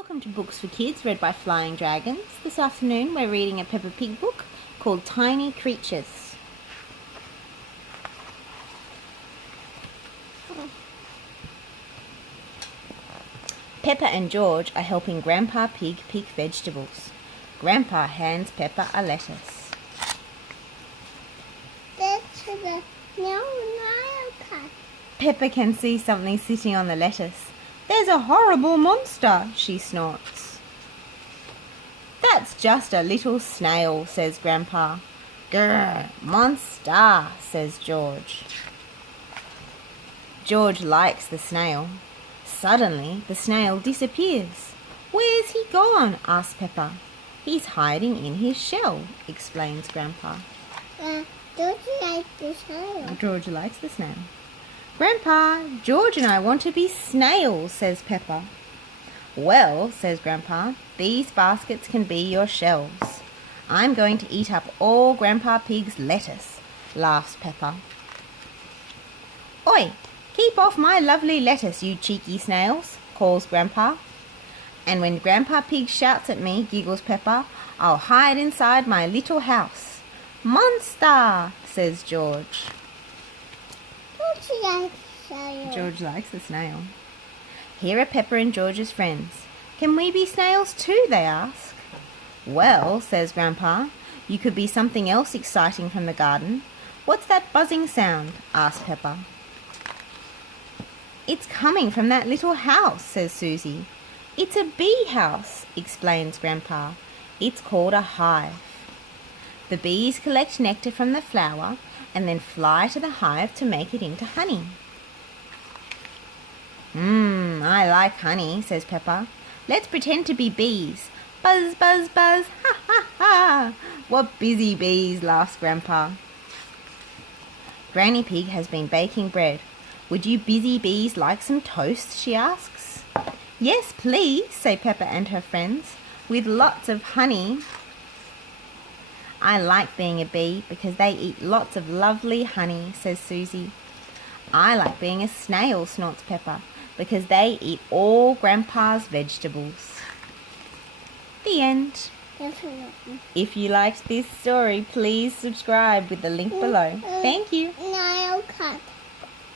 Welcome to Books for Kids, read by Flying Dragons. This afternoon we're reading a Peppa Pig book called Tiny Creatures. Peppa and George are helping Grandpa Pig pick vegetables. Grandpa hands Peppa a lettuce. That's the nail cut. Peppa can see something sitting on the lettuce. There's a horrible monster, she snorts. That's just a little snail, says Grandpa. Grr, monster, says George. George likes the snail. Suddenly, the snail disappears. Where's he gone? asks Peppa. He's hiding in his shell, explains Grandpa. Don't you like the snail? George likes the snail. Grandpa, George and I want to be snails, says Peppa. Well, says Grandpa, these baskets can be your shells. I'm going to eat up all Grandpa Pig's lettuce, laughs Peppa. Oi, keep off my lovely lettuce, you cheeky snails, calls Grandpa. And when Grandpa Pig shouts at me, giggles Peppa, I'll hide inside my little house. Monster, says George. Don't you like the snail? George likes the snail. Here are Peppa and George's friends. Can we be snails too, they ask. Well, says Grandpa, you could be something else exciting from the garden. What's that buzzing sound? asks Peppa. It's coming from that little house, says Susie. It's a bee house, explains Grandpa. It's called a hive. The bees collect nectar from the flower and then fly to the hive to make it into honey. I like honey, says Peppa. Let's pretend to be bees. Buzz, buzz, buzz, ha, ha, ha. What busy bees, laughs Grandpa. Granny Pig has been baking bread. Would you busy bees like some toast, she asks. Yes, please, say Peppa and her friends, with lots of honey. I like being a bee because they eat lots of lovely honey, says Susie. I like being a snail, snorts Peppa, because they eat all Grandpa's vegetables. The end. Definitely. If you liked this story, please subscribe with the link below. Thank you. Nail cut.